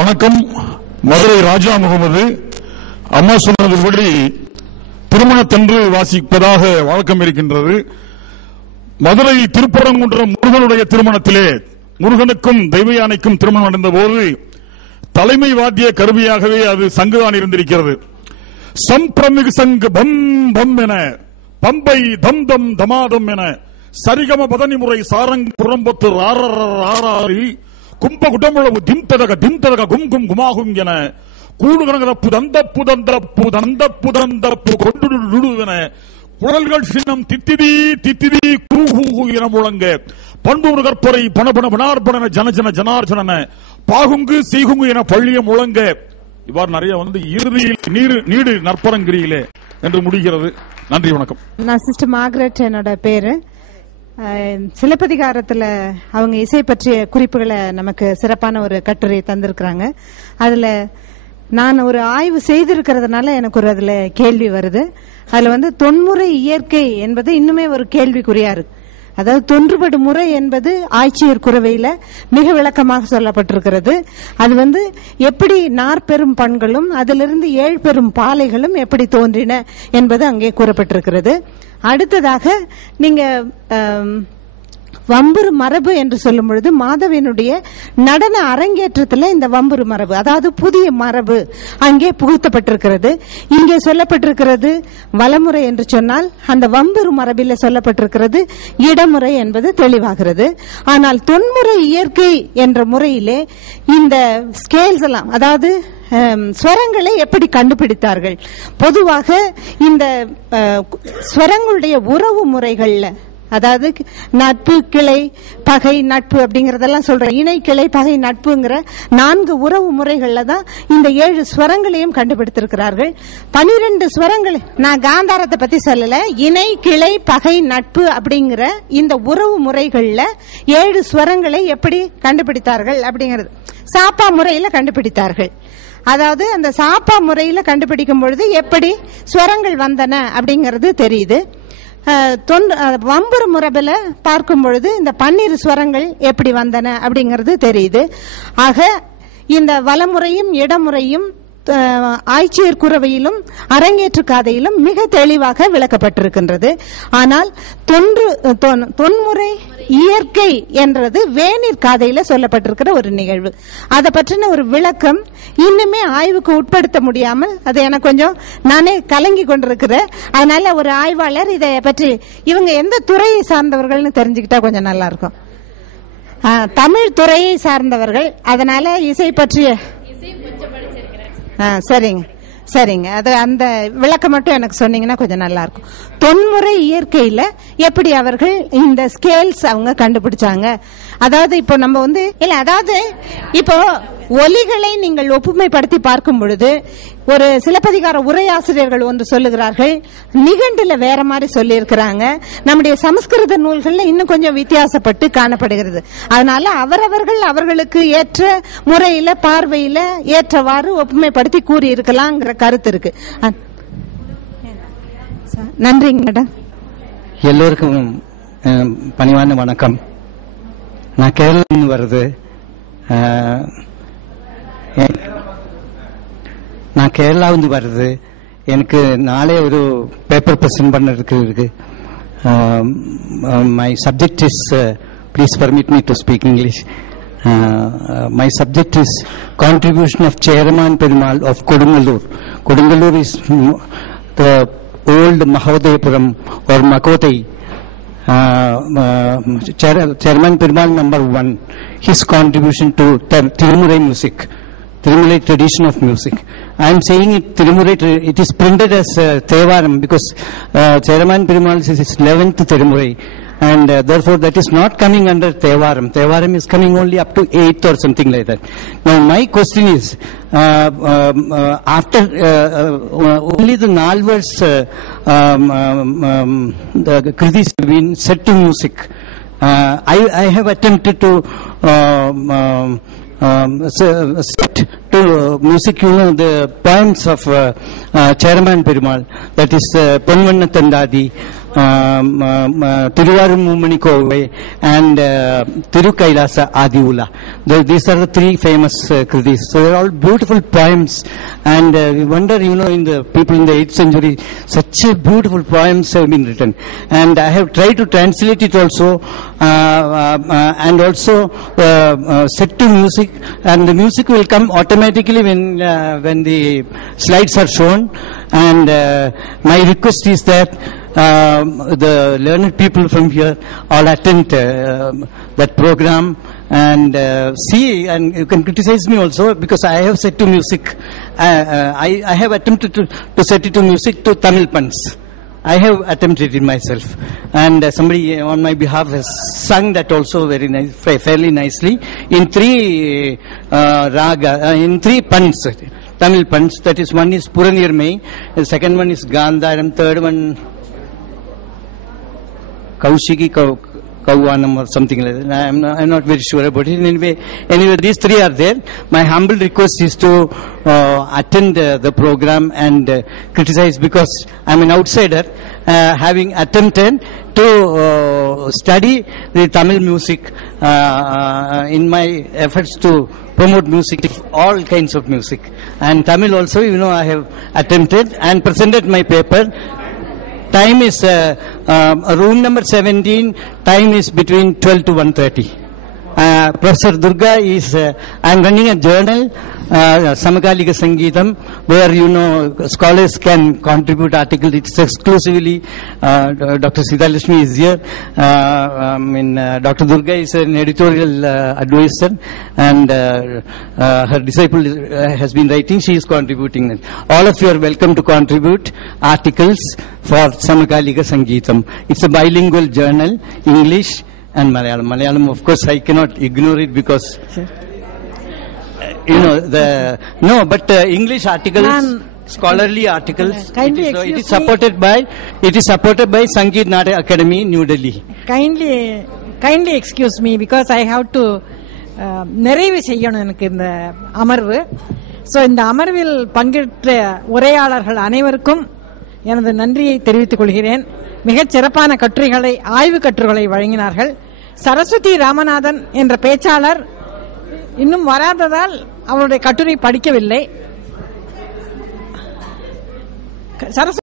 வணக்கம். மதுரை ராஜா முகமது. அம்மா சொன்னதுபடி திருமணத்தன்று வாசிப்பதாக வழக்கம் இருக்கின்றது. மதுரை திருப்பரங்குன்றம் முருகனுடைய திருமணத்திலே முருகனுக்கும் தெய்வயானைக்கும் திருமணம் நடந்த போது தலைமை வாத்திய கருவியாகவே அது சங்குதான் இருந்திருக்கிறது. சம்பிரமிகு சங்கு பம் பம் என பம்பை தம் தம் தமாதம் என சரிகம பதனி முறை சாரங் புறம்பொத்து ராரி கும்ப குடமுழவு திம்ததக ததக திம் குமாகும் என கூடுகணகதப்பு புதந்த தந்தப்பு தந்தப்பு தந்தப்பு கொண்டு என குரல்கள் சின்னம் தித்திதி தித்திதி கூஹூ என முழங்க பண்பூர் கற்பரை பணபண பணார்பண ஜன ஜன ஜனார்ஜன பாகுங்கு சீகுங்கு என பள்ளிய முழங்க இவ்வாறு நிறைய வந்து இறுதியில் நீர் நீடு நற்பரங்கிரியிலே என்று முடிகிறது. நன்றி வணக்கம். நான் சிஸ்டர் மார்கரெட் என்னோட பேரு. சிலப்பதிகாரத்துல அவங்க இசை பற்றிய குறிப்புகளை நமக்கு சிறப்பான ஒரு கட்டுரை தந்திருக்கிறாங்க. அதுல நான் ஒரு ஆய்வு செய்திருக்கிறதுனால எனக்கு ஒரு அதுல கேள்வி வருது. அதுல வந்து தொன்முறை இயற்கை என்பது இன்னுமே ஒரு கேள்விக்குறியா இருக்கு. அதாவது தொன்றுபடு முறை என்பது ஆட்சியர் குறவையில மிக விளக்கமாக சொல்லப்பட்டிருக்கிறது. அது வந்து எப்படி நாற்பெரும் பண்களும் அதிலிருந்து ஏழு பெரும் பாலைகளும் எப்படி தோன்றின என்பது அங்கே கூறப்பட்டிருக்கிறது. அடுத்ததாக நீங்க வம்புரு மரபு என்று சொல்லும் பொழுது மாதவனுடைய நடன அரங்கேற்றத்துல இந்த வம்புரு மரபு அதாவது புதிய மரபு அங்கே புகுத்தப்பட்டிருக்கிறது. இங்கே சொல்லப்பட்டிருக்கிறது வலமுறை என்று சொன்னால் அந்த வம்புரு மரபில் சொல்லப்பட்டிருக்கிறது இடமுறை என்பது தெளிவாகிறது. ஆனால் தொன்முறை இயற்கை என்ற முறையிலே இந்த ஸ்கேல்ஸ் எல்லாம் அதாவது ஸ்வரங்களை எப்படி கண்டுபிடித்தார்கள்? பொதுவாக இந்த ஸ்வரங்களுடைய உறவு முறைகள்ல அதாவது நட்பு கிளை பகை நட்பு அப்படிங்கறதெல்லாம் சொல்றேன். இணை கிளை பகை நட்புங்கிற நான்கு உறவு முறைகள்ல தான் இந்த ஏழு ஸ்வரங்களையும் கண்டுபிடித்திருக்கிறார்கள். பனிரெண்டு ஸ்வரங்கள் நான் காந்தாரத்தை பத்தி சொல்லல. இணை கிளை பகை நட்பு அப்படிங்கிற இந்த உறவு முறைகள்ல ஏழு ஸ்வரங்களை எப்படி கண்டுபிடித்தார்கள் அப்படிங்கிறது. சாப்பா முறையில கண்டுபிடித்தார்கள். அதாவது அந்த சாப்பா முறையில கண்டுபிடிக்கும் பொழுது எப்படி ஸ்வரங்கள் வந்தன அப்படிங்கிறது தெரியுது. தொன்று வம்புரு முறபில் பார்க்கும் பொழுது இந்த பன்னீர் ஸ்வரங்கள் எப்படி வந்தன அப்படிங்கிறது தெரியுது. ஆக இந்த வலமுறையும் இடமுறையும் ஆய்ச்சியர் குறவையிலும் அரங்கேற்று காதையிலும் மிக தெளிவாக விளக்கப்பட்டிருக்கின்றது. ஆனால் தொன்று தொன்- தொன்முறை இயற்கை என்றது வேநீர் காதையில சொல்லப்பட்டிருக்கிற ஒரு நிகழ்வு. அதை பற்றின ஒரு விளக்கம் இன்னுமே ஆய்வுக்கு உட்படுத்த முடியாமல் அது எனக்கு கொஞ்சம் நானே கலங்கி கொண்டிருக்கிறேன் அதனால ஒரு ஆய்வாளர் இதை பற்றி இவங்க எந்த துறையை சார்ந்தவர்கள்னு தெரிஞ்சுக்கிட்டா கொஞ்சம் நல்லா இருக்கும். தமிழ் துறையை சார்ந்தவர்கள் அதனால இசை பற்றிய ஆ, சரிங்க. சரிங்க. அது அந்த விளக்கம் மட்டும் எனக்கு சொன்னீங்கன்னா கொஞ்சம் நல்லா இருக்கும் தொன்முறை இயற்கையில எப்படி அவர்கள் இந்த ஸ்கேல்ஸ் அவங்க கண்டுபிடிச்சாங்க? அதாவது இப்போ நம்ம வந்து இல்ல அதாவது இப்போ ஒலிகளை நீங்கள் ஒப்புமைப்படுத்தி பார்க்கும் பொழுது ஒரு சிலப்பதிகார உரையாசிரியர்கள் ஒன்று சொல்லுகிறார்கள் நிகண்டுல வேற மாதிரி சொல்லியிருக்கிறாங்க. நம்முடைய சமஸ்கிருத நூல்களில் இன்னும் கொஞ்சம் வித்தியாசப்பட்டு காணப்படுகிறது. அதனால அவரவர்கள் அவர்களுக்கு ஏற்ற முறையில பார்வையில ஏற்றவாறு ஒப்புமைப்படுத்தி கூறியிருக்கலாங்கிற கருத்து இருக்கு. நன்றிங்க மேடம். எல்லோருக்கும் பணிவான வணக்கம். நான் கேரளா வருது. நான் கேரளாவிலிருந்து வருது எனக்கு நாளே ஒரு பேப்பர் ப்ரெசென்ட் பண்ணுறதுக்கு இருக்கு. My subject is please permit me to speak English my subject is contribution of Cheraman Perumal of Kodungallur Kodungallur is the old Mahodayapuram or Makotai. uh, Perumal number one his contribution one, his contribution to Tirumurai tradition of music. I am saying it Tirumurai, it is printed as uh, because uh, Chairman Perumal is his 11th Tirumurai and uh, therefore that is not coming under Thevaram. Thevaram is coming only up to 8th or something like that. Now my question is, uh, um, uh, after uh, uh, only the Nalvar's uh, um, um, um, the Kritis have been set to music. Uh, I, I have attempted to um, set to music, you know, the poems of uh, uh, Chairman Perumal, that is uh, Ponvanna Tandadi, uh, Tiruvarumumani Kovai and uh, Adiula. These are the three famous uh, kritis. So they're all beautiful poems and uh, we wonder, you know, in the people in the 8th century, such a beautiful poems have been written. And I have tried to translate it also and also set to music and the music will come automatically when, when the slides are shown and my request is that um, the learned people from here all attend uh, that program and uh, see and you can criticize me also because I have set to music. Uh, uh, I, I have attempted to, to set it to music to Tamil puns. I have attempted it myself, and uh, somebody on my behalf has sung that also very nice, fairly nicely in three uh, raga, uh, in three puns, Tamil puns. That is one is Puranirmai, the second one is Gandharam, third one Kaushiki Kau, Kauvanam or something like that. I'm not, I'm not very sure about it. Anyway, anyway, these three are there. My humble request is to uh, attend uh, the program and uh, criticize because I'm an outsider, uh, having attempted to uh, study the Tamil music uh, in my efforts to promote music, all kinds of music. And Tamil also, you know, I have attempted and presented my paper Time is uh, um, room number 17. Time is between 12 to 1:30. Professor Durga is. Uh, I am running a journal, uh, Samakalika Sangeetam, where you know scholars can contribute articles. It's exclusively uh, Dr. Sita Lakshmi is here. I mean, Dr. Durga is an editorial advisor, and her disciple has been writing. She is contributing. All of you are welcome to contribute articles for Samakalika Sangeetam. It's a bilingual journal, English and Malayalam. Malayalam, of course, I cannot ignore it because, uh, you know, the, no, but uh, English articles, Ma'am, scholarly articles, it kindly is, uh, it is excuse me. supported by, it is supported by Sangeet Nada Academy, New Delhi. Kindly kindly excuse me because I have to நிறைவு செய்யணும் எனக்கு இந்த அமர்வு so இந்த அமர்வில் பங்கேற்ற உரையாளர்கள் அனைவருக்கும் எனது நன்றியை தெரிவித்துக் கொள்கிறேன் மிகச் சிறப்பான கட்டுரைகளை ஆய்வு கட்டுரைகளை வழங்கினார்கள். சரஸ்வதி ராமநாதன் என்ற பேச்சாளர் இன்னும் வராததால் அவருடைய கட்டுரை படிக்கவில்லை. சரஸ்வதி